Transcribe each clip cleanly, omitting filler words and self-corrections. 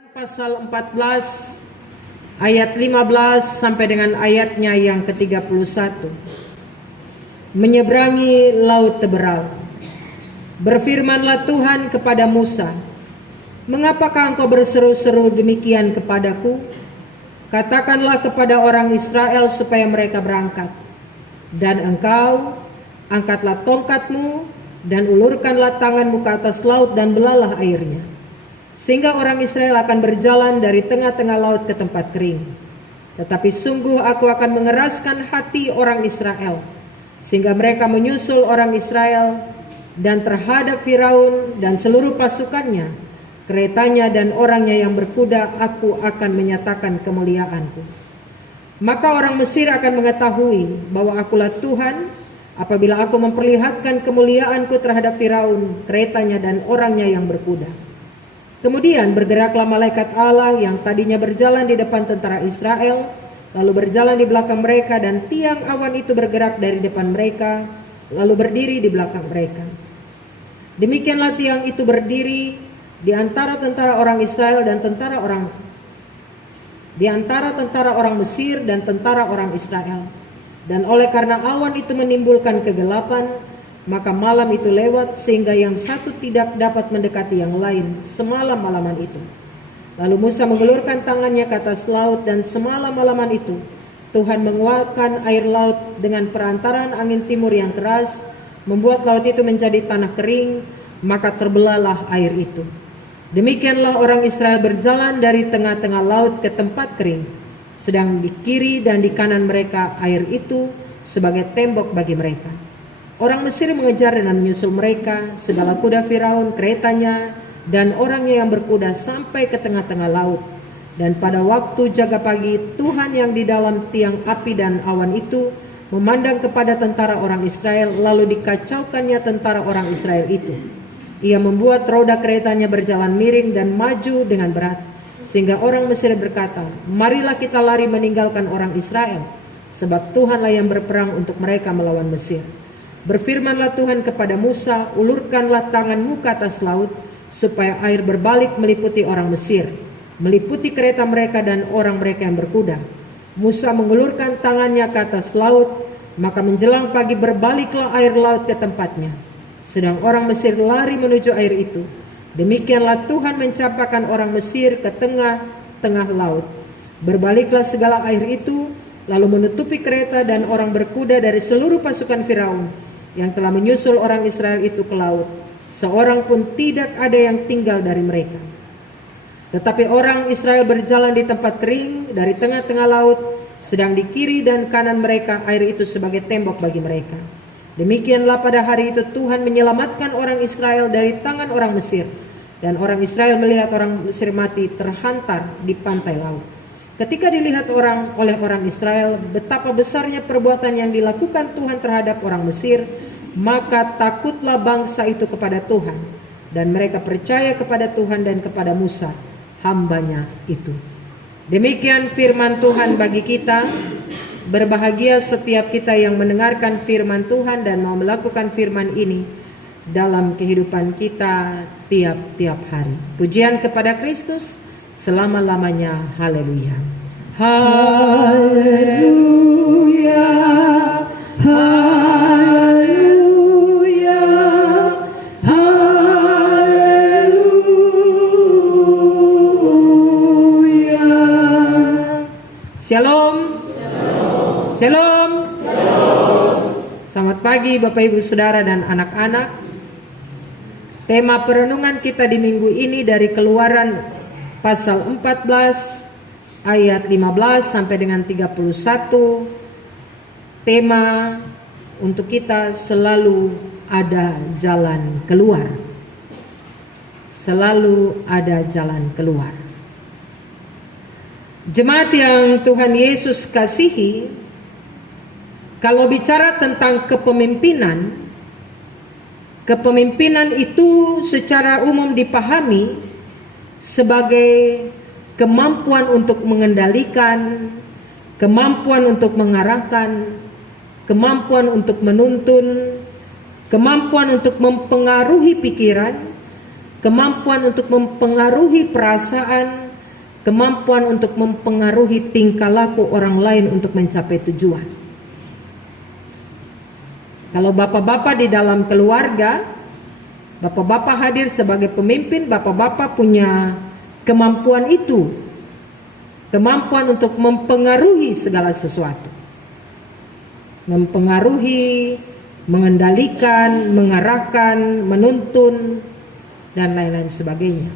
Pasal 14 ayat 15 sampai dengan ayatnya yang ke-31. Menyeberangi laut Teberau. Berfirmanlah Tuhan kepada Musa, "Mengapakah engkau berseru-seru demikian kepadaku? Katakanlah kepada orang Israel supaya mereka berangkat. Dan engkau angkatlah tongkatmu dan ulurkanlah tanganmu ke atas laut dan belalah airnya, sehingga orang Israel akan berjalan dari tengah-tengah laut ke tempat kering. Tetapi sungguh aku akan mengeraskan hati orang Israel, sehingga mereka menyusul orang Israel, dan terhadap Firaun dan seluruh pasukannya, keretanya dan orangnya yang berkuda, aku akan menyatakan kemuliaanku. Maka orang Mesir akan mengetahui bahwa akulah Tuhan, apabila aku memperlihatkan kemuliaanku terhadap Firaun, keretanya dan orangnya yang berkuda." Kemudian bergeraklah malaikat Allah yang tadinya berjalan di depan tentara Israel, lalu berjalan di belakang mereka, dan tiang awan itu bergerak dari depan mereka, lalu berdiri di belakang mereka. Demikianlah tiang itu berdiri di antara tentara orang Israel dan tentara orang Mesir dan tentara orang Israel. Dan oleh karena awan itu menimbulkan kegelapan, maka malam itu lewat sehingga yang satu tidak dapat mendekati yang lain semalam-malaman itu. Lalu Musa mengulurkan tangannya ke atas laut, dan semalam-malaman itu Tuhan menguapkan air laut dengan perantaraan angin timur yang keras, membuat laut itu menjadi tanah kering, maka terbelahlah air itu. Demikianlah orang Israel berjalan dari tengah-tengah laut ke tempat kering, sedang di kiri dan di kanan mereka air itu sebagai tembok bagi mereka. Orang Mesir mengejar dan menyusul mereka, segala kuda Firaun, keretanya, dan orangnya yang berkuda sampai ke tengah-tengah laut. Dan pada waktu jaga pagi, Tuhan yang di dalam tiang api dan awan itu memandang kepada tentara orang Israel, lalu dikacaukannya tentara orang Israel itu. Ia membuat roda keretanya berjalan miring dan maju dengan berat, sehingga orang Mesir berkata, "Marilah kita lari meninggalkan orang Israel, sebab Tuhanlah yang berperang untuk mereka melawan Mesir." Berfirmanlah Tuhan kepada Musa, "Ulurkanlah tanganmu ke atas laut, supaya air berbalik meliputi orang Mesir, meliputi kereta mereka dan orang mereka yang berkuda." Musa mengulurkan tangannya ke atas laut, maka menjelang pagi berbaliklah air laut ke tempatnya, sedang orang Mesir lari menuju air itu. Demikianlah Tuhan mencampakkan orang Mesir ke tengah-tengah laut. Berbaliklah segala air itu, lalu menutupi kereta dan orang berkuda dari seluruh pasukan Firaun yang telah menyusul orang Israel itu ke laut. Seorang pun tidak ada yang tinggal dari mereka. Tetapi orang Israel berjalan di tempat kering dari tengah-tengah laut, sedang di kiri dan kanan mereka air itu sebagai tembok bagi mereka. Demikianlah pada hari itu Tuhan menyelamatkan orang Israel dari tangan orang Mesir, dan orang Israel melihat orang Mesir mati terhantar di pantai laut. Ketika dilihat oleh orang Israel betapa besarnya perbuatan yang dilakukan Tuhan terhadap orang Mesir, maka takutlah bangsa itu kepada Tuhan, dan mereka percaya kepada Tuhan dan kepada Musa, hambanya itu. Demikian firman Tuhan bagi kita. Berbahagia setiap kita yang mendengarkan firman Tuhan dan mau melakukan firman ini dalam kehidupan kita tiap-tiap hari. Pujian kepada Kristus selama-lamanya. Haleluya. Haleluya. Haleluya. Haleluya. Shalom. Shalom. Selamat pagi Bapak Ibu Saudara dan anak-anak. Tema perenungan kita di minggu ini dari Keluaran pasal 14 ayat 15 sampai dengan 31. Tema untuk kita, selalu ada jalan keluar. Selalu ada jalan keluar. Jemaat yang Tuhan Yesus kasihi, kalau bicara tentang kepemimpinan itu secara umum dipahami sebagai kemampuan untuk mengendalikan, kemampuan untuk mengarahkan, kemampuan untuk menuntun, kemampuan untuk mempengaruhi pikiran, kemampuan untuk mempengaruhi perasaan, kemampuan untuk mempengaruhi tingkah laku orang lain untuk mencapai tujuan. Kalau bapak-bapak di dalam keluarga, bapak-bapak hadir sebagai pemimpin, bapak-bapak punya kemampuan itu, kemampuan untuk mempengaruhi segala sesuatu, mempengaruhi, mengendalikan, mengarahkan, menuntun, dan lain-lain sebagainya.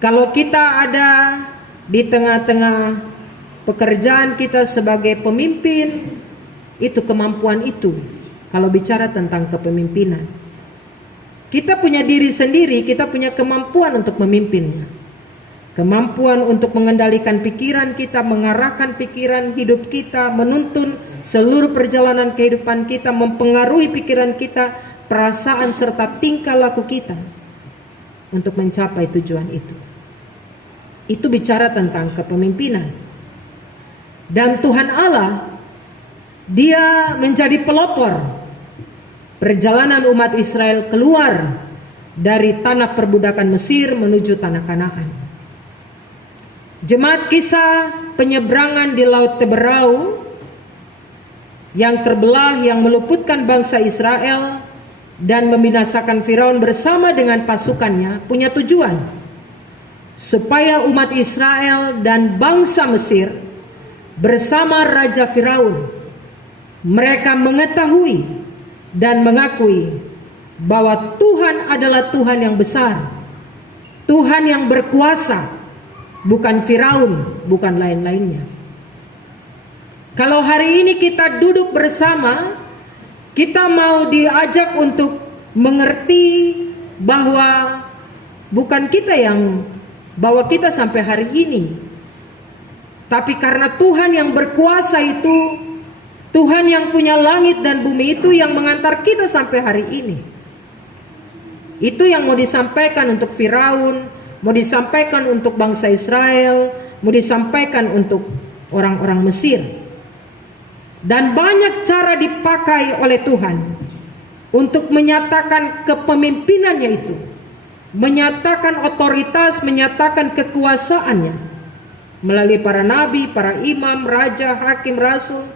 Kalau kita ada di tengah-tengah pekerjaan kita sebagai pemimpin, itu kemampuan itu. Kalau bicara tentang kepemimpinan, kita punya diri sendiri, kita punya kemampuan untuk memimpinnya, kemampuan untuk mengendalikan pikiran kita, mengarahkan pikiran hidup kita, menuntun seluruh perjalanan kehidupan kita, mempengaruhi pikiran kita, perasaan serta tingkah laku kita untuk mencapai tujuan itu. Itu bicara tentang kepemimpinan. Dan Tuhan Allah, Dia menjadi pelopor perjalanan umat Israel keluar dari tanah perbudakan Mesir menuju tanah Kanaan. Jemaat kisah penyeberangan di Laut Teberau yang terbelah, yang meluputkan bangsa Israel dan membinasakan Firaun bersama dengan pasukannya, punya tujuan supaya umat Israel dan bangsa Mesir bersama Raja Firaun, mereka mengetahui dan mengakui bahwa Tuhan adalah Tuhan yang besar, Tuhan yang berkuasa, bukan Firaun, bukan lain-lainnya. Kalau hari ini kita duduk bersama, kita mau diajak untuk mengerti bahwa bukan kita yang bawa kita sampai hari ini, tapi karena Tuhan yang berkuasa itu, Tuhan yang punya langit dan bumi itu yang mengantar kita sampai hari ini. Itu yang mau disampaikan untuk Firaun, mau disampaikan untuk bangsa Israel, mau disampaikan untuk orang-orang Mesir. Dan banyak cara dipakai oleh Tuhan untuk menyatakan kepemimpinannya itu, menyatakan otoritas, menyatakan kekuasaannya melalui para nabi, para imam, raja, hakim, rasul,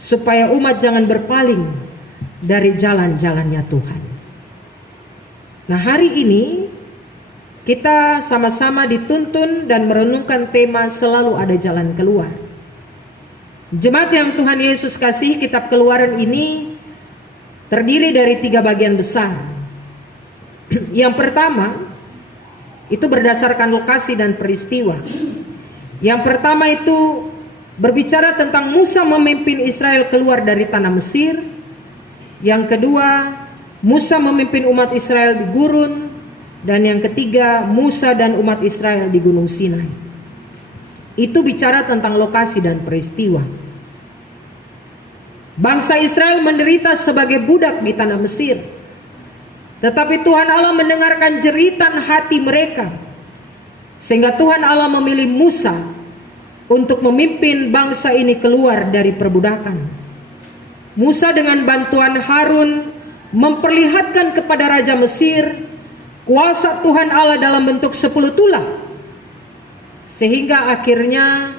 supaya umat jangan berpaling dari jalan-jalannya Tuhan. Nah, hari ini kita sama-sama dituntun dan merenungkan tema selalu ada jalan keluar. Jemaat yang Tuhan Yesus kasih, kitab Keluaran ini terdiri dari 3 bagian besar. Yang pertama itu berdasarkan lokasi dan peristiwa. Yang pertama itu berbicara tentang Musa memimpin Israel keluar dari tanah Mesir. Yang kedua, Musa memimpin umat Israel di gurun. Dan yang ketiga, Musa dan umat Israel di Gunung Sinai. Itu bicara tentang lokasi dan peristiwa. Bangsa Israel menderita sebagai budak di tanah Mesir, tetapi Tuhan Allah mendengarkan jeritan hati mereka, sehingga Tuhan Allah memilih Musa untuk memimpin bangsa ini keluar dari perbudakan. Musa dengan bantuan Harun memperlihatkan kepada Raja Mesir kuasa Tuhan Allah dalam bentuk 10 tulah, sehingga akhirnya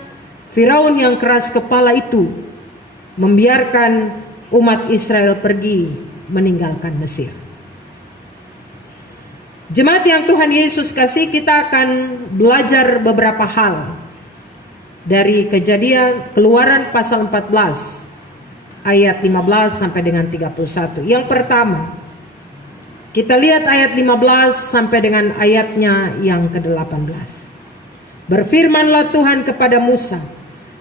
Firaun yang keras kepala itu membiarkan umat Israel pergi meninggalkan Mesir. Jemaat yang Tuhan Yesus kasih, kita akan belajar beberapa hal dari Kejadian Keluaran pasal 14 ayat 15 sampai dengan 31. Yang pertama, kita lihat ayat 15 sampai dengan ayatnya yang ke-18. Berfirmanlah Tuhan kepada Musa,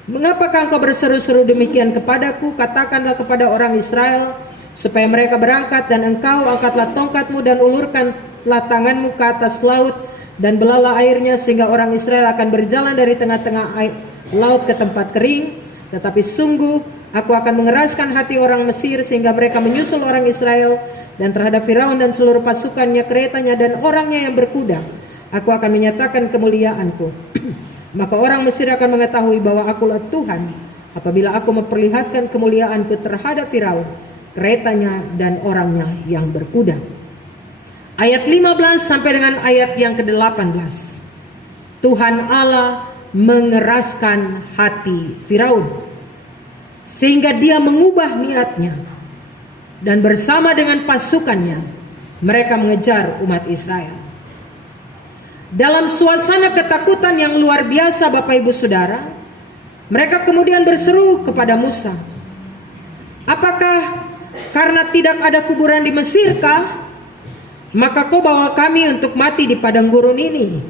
"Mengapakah engkau berseru-seru demikian kepadaku? Katakanlah kepada orang Israel supaya mereka berangkat, dan engkau angkatlah tongkatmu dan ulurkanlah tanganmu ke atas laut dan belalah airnya, sehingga orang Israel akan berjalan dari tengah-tengah laut ke tempat kering. Tetapi sungguh aku akan mengeraskan hati orang Mesir sehingga mereka menyusul orang Israel, dan terhadap Firaun dan seluruh pasukannya, keretanya dan orangnya yang berkuda aku akan menyatakan kemuliaanku. Maka orang Mesir akan mengetahui bahwa akulah Tuhan apabila aku memperlihatkan kemuliaanku terhadap Firaun, keretanya dan orangnya yang berkuda." Ayat 15 sampai dengan ayat yang ke-18. Tuhan Allah mengeraskan hati Firaun sehingga dia mengubah niatnya, dan bersama dengan pasukannya mereka mengejar umat Israel. Dalam suasana ketakutan yang luar biasa, Bapak Ibu Saudara, mereka kemudian berseru kepada Musa, "Apakah karena tidak ada kuburan di Mesir kah? Maka kau bawa kami untuk mati di padang gurun ini.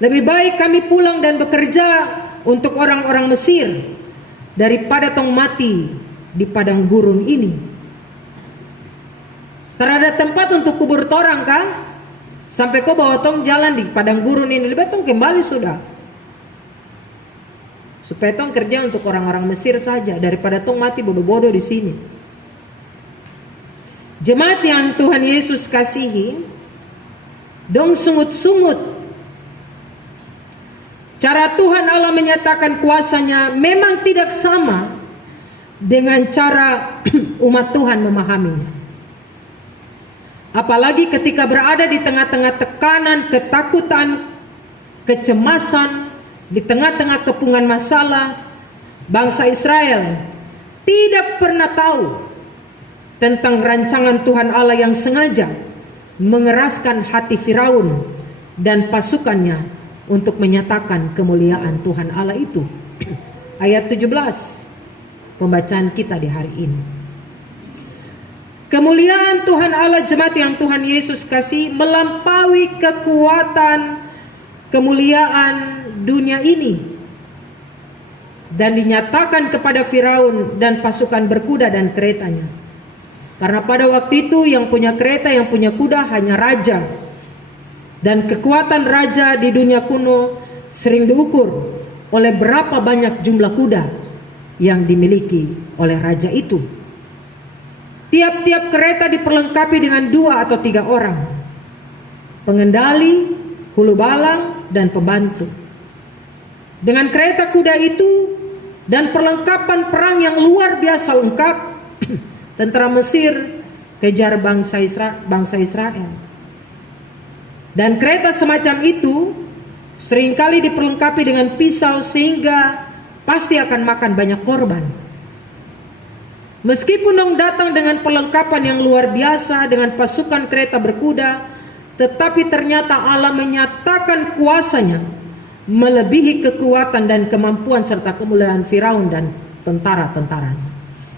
Lebih baik kami pulang dan bekerja untuk orang-orang Mesir daripada tong mati di padang gurun ini. Terada tempat untuk kubur torang kah? Sampai kau bawa tong jalan di padang gurun ini. Lebih baik tong kembali sudah, supaya tong kerja untuk orang-orang Mesir saja daripada tong mati bodoh-bodoh di sini." Jemaat yang Tuhan Yesus kasihi, dong sungut-sungut. Cara Tuhan Allah menyatakan kuasanya memang tidak sama dengan cara umat Tuhan memahaminya. Apalagi ketika berada di tengah-tengah tekanan, ketakutan, kecemasan, di tengah-tengah kepungan masalah, bangsa Israel tidak pernah tahu tentang rancangan Tuhan Allah yang sengaja mengeraskan hati Firaun dan pasukannya untuk menyatakan kemuliaan Tuhan Allah itu. Ayat 17 pembacaan kita di hari ini. Kemuliaan Tuhan Allah, jemaat yang Tuhan Yesus kasih, melampaui kekuatan kemuliaan dunia ini, dan dinyatakan kepada Firaun dan pasukan berkuda dan keretanya. Karena pada waktu itu yang punya kereta, yang punya kuda hanya raja. Dan kekuatan raja di dunia kuno sering diukur oleh berapa banyak jumlah kuda yang dimiliki oleh raja itu. Tiap-tiap kereta diperlengkapi dengan 2 atau 3 orang, pengendali, hulu balang, dan pembantu. Dengan kereta kuda itu dan perlengkapan perang yang luar biasa lengkap, tentara Mesir kejar bangsa Israel. Dan kereta semacam itu seringkali diperlengkapi dengan pisau, sehingga pasti akan makan banyak korban. Meskipun dong datang dengan perlengkapan yang luar biasa, dengan pasukan kereta berkuda, tetapi ternyata Allah menyatakan kuasanya melebihi kekuatan dan kemampuan serta kemuliaan Firaun dan tentara-tentaranya.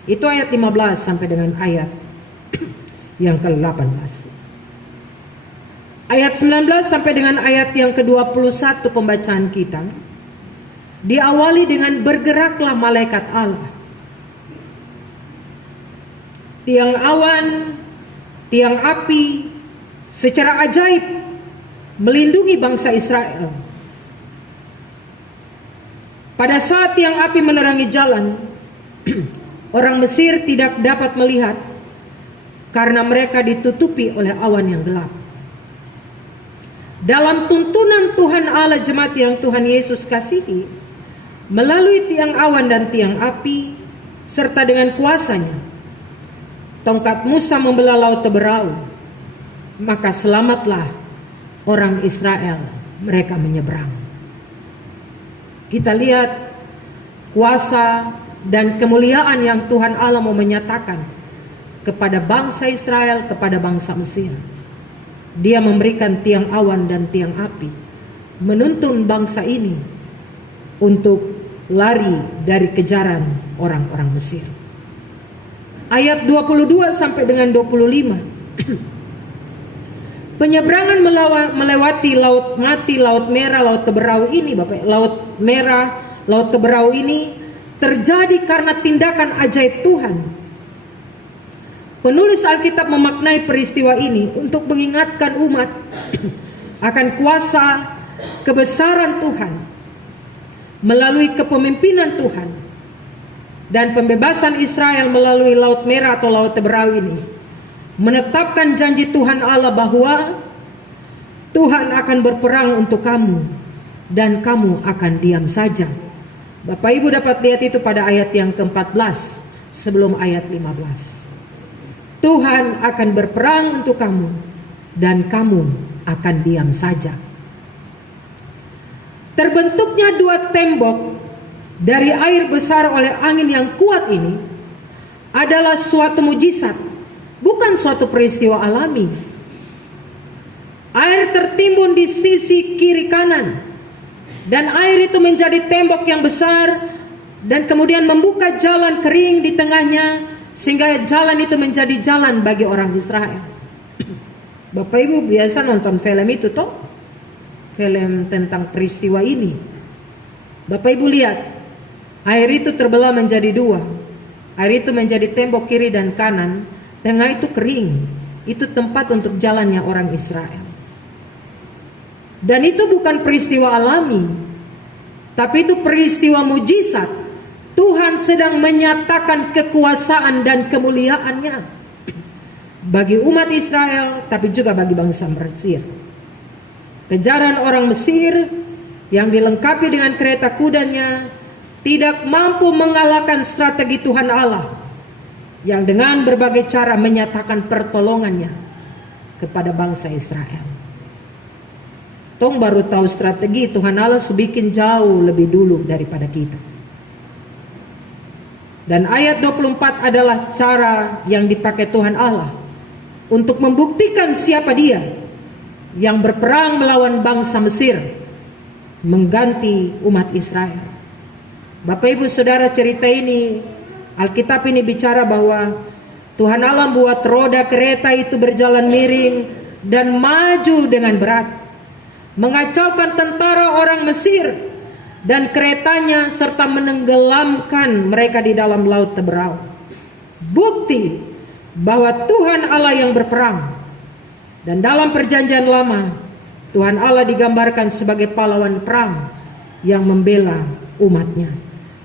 Itu ayat 15 sampai dengan ayat yang ke-18. Ayat 19 sampai dengan ayat yang ke-21 pembacaan kita diawali dengan bergeraklah malaikat Allah. Tiang awan, tiang api secara ajaib melindungi bangsa Israel. Pada saat tiang api menerangi jalan, orang Mesir tidak dapat melihat karena mereka ditutupi oleh awan yang gelap. Dalam tuntunan Tuhan Allah, jemaat yang Tuhan Yesus kasihi, melalui tiang awan dan tiang api serta dengan kuasanya, tongkat Musa membelah laut Teberau, maka selamatlah orang Israel, mereka menyeberang. Kita lihat kuasa dan kemuliaan yang Tuhan Allah mau menyatakan kepada bangsa Israel, kepada bangsa Mesir. Dia memberikan tiang awan dan tiang api, menuntun bangsa ini untuk lari dari kejaran orang-orang Mesir. Ayat 22 sampai dengan 25. Penyeberangan melewati laut mati, laut merah, laut Teberau ini, Bapak, laut merah, laut Teberau ini terjadi karena tindakan ajaib Tuhan. Penulis Alkitab memaknai peristiwa ini untuk mengingatkan umat akan kuasa kebesaran Tuhan melalui kepemimpinan Tuhan dan pembebasan Israel melalui Laut Merah atau Laut Teberau ini, menetapkan janji Tuhan Allah bahwa Tuhan akan berperang untuk kamu dan kamu akan diam saja. Bapak Ibu dapat lihat itu pada ayat yang ke-14 sebelum ayat 15. Tuhan akan berperang untuk kamu dan kamu akan diam saja. Terbentuknya dua tembok dari air besar oleh angin yang kuat ini adalah suatu mujizat, bukan suatu peristiwa alami. Air tertimbun di sisi kiri kanan, dan air itu menjadi tembok yang besar dan kemudian membuka jalan kering di tengahnya, sehingga jalan itu menjadi jalan bagi orang Israel. Bapak Ibu biasa nonton film itu toh, film tentang peristiwa ini. Bapak Ibu lihat, air itu terbelah menjadi dua. Air itu menjadi tembok kiri dan kanan, tengah itu kering. Itu tempat untuk jalannya orang Israel. Dan itu bukan peristiwa alami, tapi itu peristiwa mujizat. Tuhan sedang menyatakan kekuasaan dan kemuliaannya bagi umat Israel, tapi juga bagi bangsa Mesir. Kejaran orang Mesir yang dilengkapi dengan kereta kudanya tidak mampu mengalahkan strategi Tuhan Allah yang dengan berbagai cara menyatakan pertolongannya kepada bangsa Israel. Tong baru tahu strategi Tuhan Allah bikin jauh lebih dulu daripada kita. Dan ayat 24 adalah cara yang dipakai Tuhan Allah untuk membuktikan siapa dia yang berperang melawan bangsa Mesir, mengganti umat Israel. Bapak Ibu Saudara, cerita ini, Alkitab ini bicara bahwa Tuhan Allah buat roda kereta itu berjalan miring dan maju dengan berat, mengacaukan tentara orang Mesir dan keretanya serta menenggelamkan mereka di dalam laut Teberau. Bukti bahwa Tuhan Allah yang berperang. Dan dalam perjanjian lama, Tuhan Allah digambarkan sebagai pahlawan perang yang membela umatnya.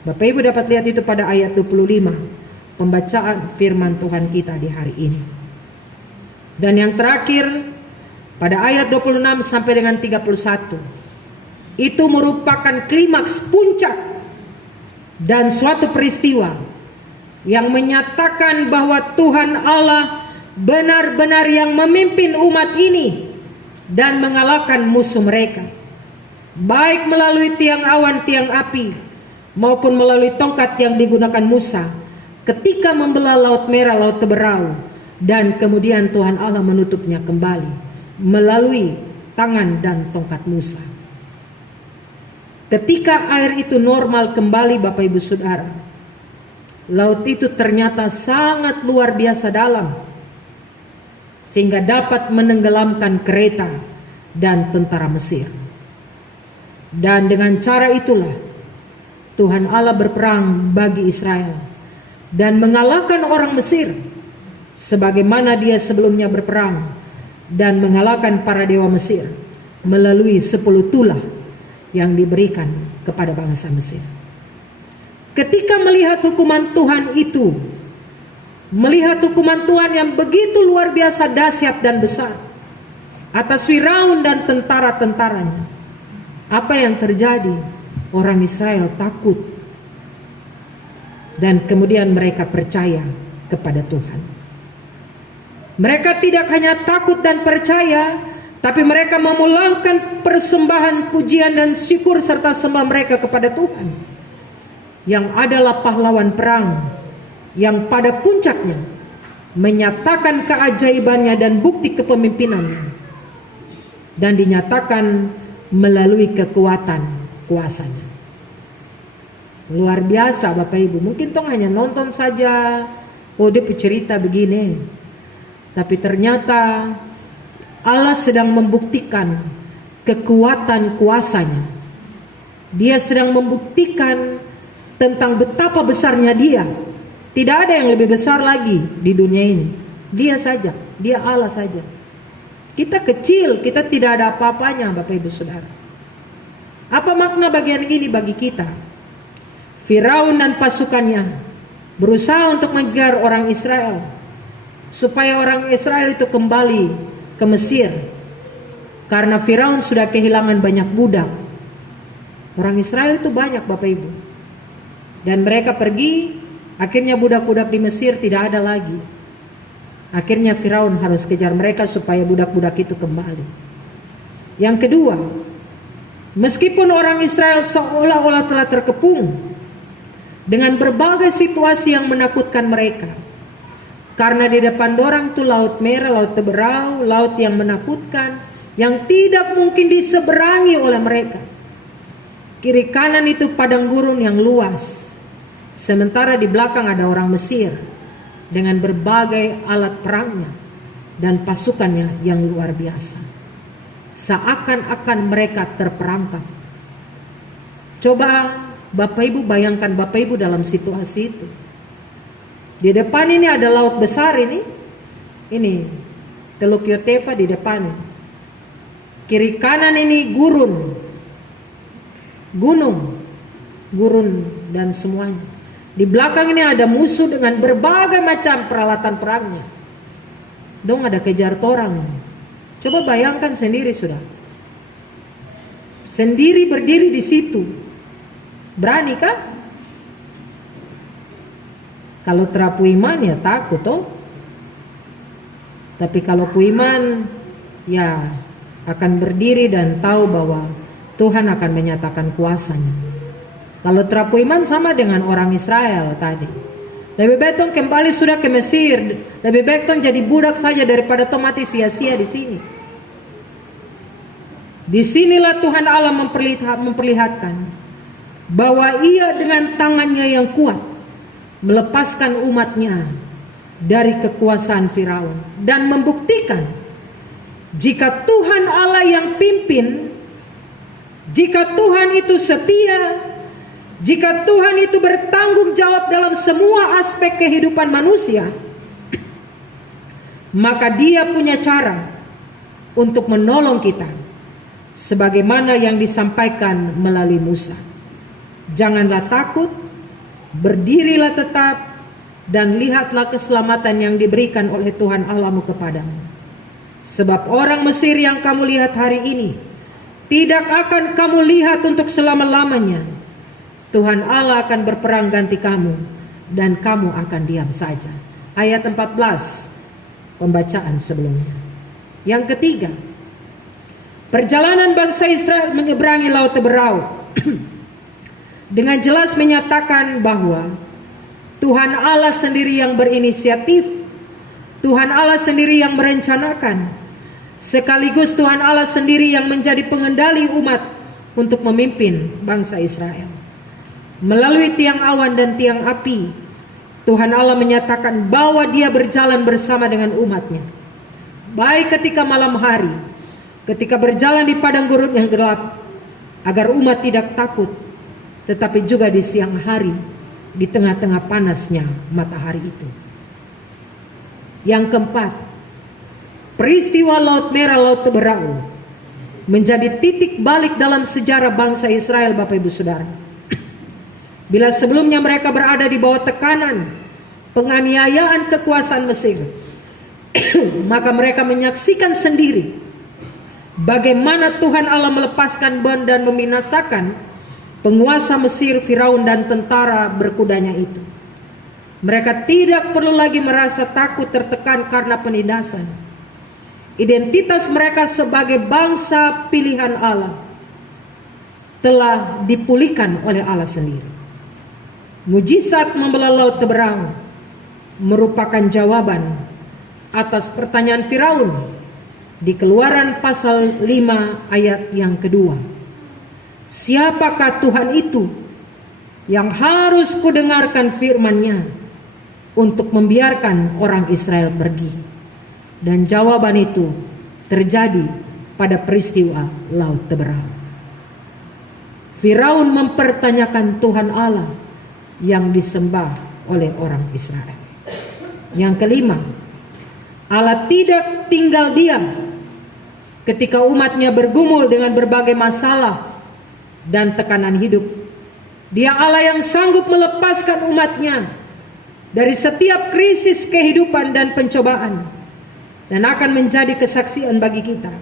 Bapak Ibu dapat lihat itu pada ayat 25, pembacaan firman Tuhan kita di hari ini. Dan yang terakhir, pada ayat 26 sampai dengan 31, itu merupakan klimaks puncak dan suatu peristiwa yang menyatakan bahwa Tuhan Allah benar-benar yang memimpin umat ini dan mengalahkan musuh mereka, baik melalui tiang awan, tiang api, maupun melalui tongkat yang digunakan Musa ketika membelah Laut Merah, Laut Teberau, dan kemudian Tuhan Allah menutupnya kembali melalui tangan dan tongkat Musa. Ketika air itu normal kembali, Bapak Ibu Saudara, laut itu ternyata sangat luar biasa dalam, sehingga dapat menenggelamkan kereta dan tentara Mesir. Dan dengan cara itulah Tuhan Allah berperang bagi Israel dan mengalahkan orang Mesir sebagaimana dia sebelumnya berperang dan mengalahkan para dewa Mesir melalui 10 tulah yang diberikan kepada bangsa Mesir. Ketika melihat hukuman Tuhan itu, melihat hukuman Tuhan yang begitu luar biasa dahsyat dan besar atas Firaun dan tentara-tentaranya, apa yang terjadi? Orang Israel takut dan kemudian mereka percaya kepada Tuhan. Mereka tidak hanya takut dan percaya, tapi mereka memulangkan persembahan pujian dan syukur serta sembah mereka kepada Tuhan, yang adalah pahlawan perang, yang pada puncaknya menyatakan keajaibannya dan bukti kepemimpinannya, dan dinyatakan melalui kekuatan kuasanya. Luar biasa Bapak Ibu. Mungkin tong hanya nonton saja, oh dia cerita begini, tapi ternyata Allah sedang membuktikan kekuatan kuasanya. Dia sedang membuktikan tentang betapa besarnya dia. Tidak ada yang lebih besar lagi di dunia ini. Dia saja, dia Allah saja. Kita kecil, kita tidak ada apa-apanya Bapak Ibu Saudara. Apa makna bagian ini bagi kita? Firaun dan pasukannya berusaha untuk mengejar orang Israel, supaya orang Israel itu kembali ke Mesir, karena Firaun sudah kehilangan banyak budak. Orang Israel itu banyak Bapak Ibu, dan mereka pergi, akhirnya budak-budak di Mesir tidak ada lagi. Akhirnya Firaun harus kejar mereka supaya budak-budak itu kembali. Yang kedua, meskipun orang Israel seolah-olah telah terkepung dengan berbagai situasi yang menakutkan mereka, karena di depan dorang itu Laut Merah, Laut Teberau, laut yang menakutkan, yang tidak mungkin diseberangi oleh mereka. Kiri kanan itu padang gurun yang luas, sementara di belakang ada orang Mesir dengan berbagai alat perangnya dan pasukannya yang luar biasa. Seakan-akan mereka terperangkap. Coba Bapak Ibu bayangkan Bapak Ibu dalam situasi itu. Di depan ini ada laut besar ini Teluk Yotefa di depan ini. Kiri kanan ini gurun dan semuanya. Di belakang ini ada musuh dengan berbagai macam peralatan perangnya. Dong ada kejar torang. Coba bayangkan sendiri sudah. Sendiri berdiri di situ. Berani kah? Kalau terapu iman ya takut toh. Tapi kalau puiman ya akan berdiri dan tahu bahwa Tuhan akan menyatakan kuasanya. Kalau terapu iman sama dengan orang Israel tadi. Lebih baik tong kembali sudah ke Mesir. Lebih baik tong jadi budak saja daripada tong mati sia-sia di sini. Disinilah Tuhan Allah memperlihatkan bahwa Ia dengan tangannya yang kuat melepaskan umatnya dari kekuasaan Firaun dan membuktikan jika Tuhan Allah yang pimpin, jika Tuhan itu setia, jika Tuhan itu bertanggung jawab dalam semua aspek kehidupan manusia, maka Dia punya cara untuk menolong kita sebagaimana yang disampaikan melalui Musa. Janganlah takut, berdirilah tetap, dan lihatlah keselamatan yang diberikan oleh Tuhan Allahmu kepadamu. Sebab orang Mesir yang kamu lihat hari ini tidak akan kamu lihat untuk selama-lamanya. Tuhan Allah akan berperang ganti kamu, dan kamu akan diam saja. Ayat 14 pembacaan sebelumnya. Yang ketiga, perjalanan bangsa Israel menyeberangi Laut Teberau dengan jelas menyatakan bahwa Tuhan Allah sendiri yang berinisiatif, Tuhan Allah sendiri yang merencanakan, sekaligus Tuhan Allah sendiri yang menjadi pengendali umat untuk memimpin bangsa Israel. Melalui tiang awan dan tiang api, Tuhan Allah menyatakan bahwa Dia berjalan bersama dengan umatnya. Baik ketika malam hari, ketika berjalan di padang gurun yang gelap, agar umat tidak takut, tetapi juga di siang hari, di tengah-tengah panasnya matahari itu. Yang keempat, peristiwa Laut Merah, Laut Teberau menjadi titik balik dalam sejarah bangsa Israel, Bapak Ibu Saudara. Bila sebelumnya mereka berada di bawah tekanan penganiayaan kekuasaan Mesir, maka mereka menyaksikan sendiri bagaimana Tuhan Allah melepaskan dan membinasakan penguasa Mesir, Firaun dan tentara berkudanya itu. Mereka tidak perlu lagi merasa takut tertekan karena penindasan. Identitas mereka sebagai bangsa pilihan Allah telah dipulihkan oleh Allah sendiri. Mujizat membelah Laut Teberau merupakan jawaban atas pertanyaan Firaun di Keluaran pasal 5 ayat yang kedua. Siapakah Tuhan itu yang harus kudengarkan firman-Nya untuk membiarkan orang Israel pergi? Dan jawaban itu terjadi pada peristiwa Laut Teberau. Firaun mempertanyakan Tuhan Allah yang disembah oleh orang Israel. Yang kelima, Allah tidak tinggal diam ketika umatnya bergumul dengan berbagai masalah dan tekanan hidup. Dia Allah yang sanggup melepaskan umatnya dari setiap krisis kehidupan dan pencobaan, dan akan menjadi kesaksian bagi kita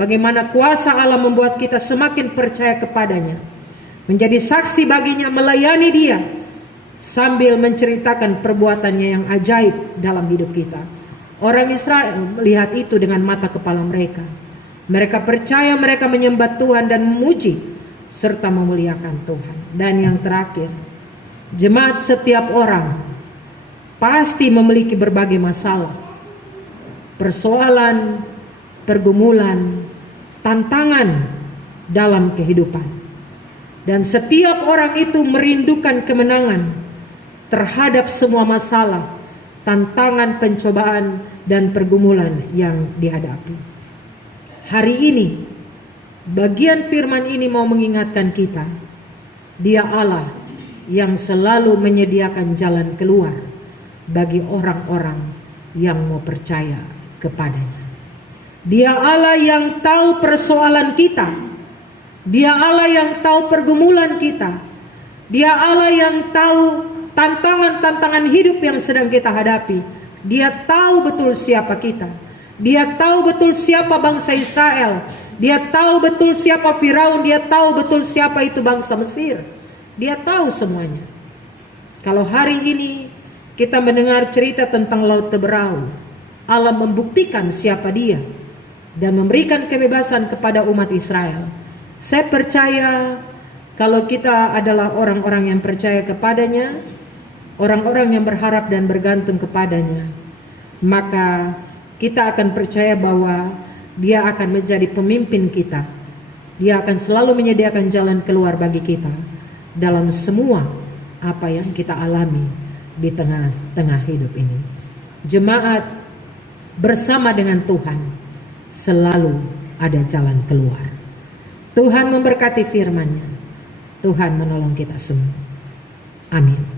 bagaimana kuasa Allah membuat kita semakin percaya kepadanya, menjadi saksi baginya, melayani Dia sambil menceritakan perbuatannya yang ajaib dalam hidup kita. Orang Israel melihat itu dengan mata kepala mereka. Mereka percaya, mereka menyembah Tuhan dan memuji serta memuliakan Tuhan. Dan yang terakhir, jemaat, setiap orang pasti memiliki berbagai masalah, persoalan, pergumulan, tantangan dalam kehidupan. Dan setiap orang itu merindukan kemenangan terhadap semua masalah, tantangan, pencobaan, dan pergumulan yang dihadapi. Hari ini, bagian firman ini mau mengingatkan kita, Dia Allah yang selalu menyediakan jalan keluar bagi orang-orang yang mau percaya kepadanya. Dia Allah yang tahu persoalan kita. Dia Allah yang tahu pergumulan kita. Dia Allah yang tahu tantangan-tantangan hidup yang sedang kita hadapi. Dia tahu betul siapa kita. Dia tahu betul siapa bangsa Israel. Dia tahu betul siapa Firaun. Dia tahu betul siapa itu bangsa Mesir. Dia tahu semuanya. Kalau hari ini kita mendengar cerita tentang Laut Teberau, Allah membuktikan siapa Dia dan memberikan kebebasan kepada umat Israel. Saya percaya kalau kita adalah orang-orang yang percaya kepadanya, orang-orang yang berharap dan bergantung kepadanya, maka kita akan percaya bahwa Dia akan menjadi pemimpin kita. Dia akan selalu menyediakan jalan keluar bagi kita dalam semua apa yang kita alami di tengah-tengah hidup ini. Jemaat, bersama dengan Tuhan selalu ada jalan keluar. Tuhan memberkati firman-Nya. Tuhan menolong kita semua. Amin.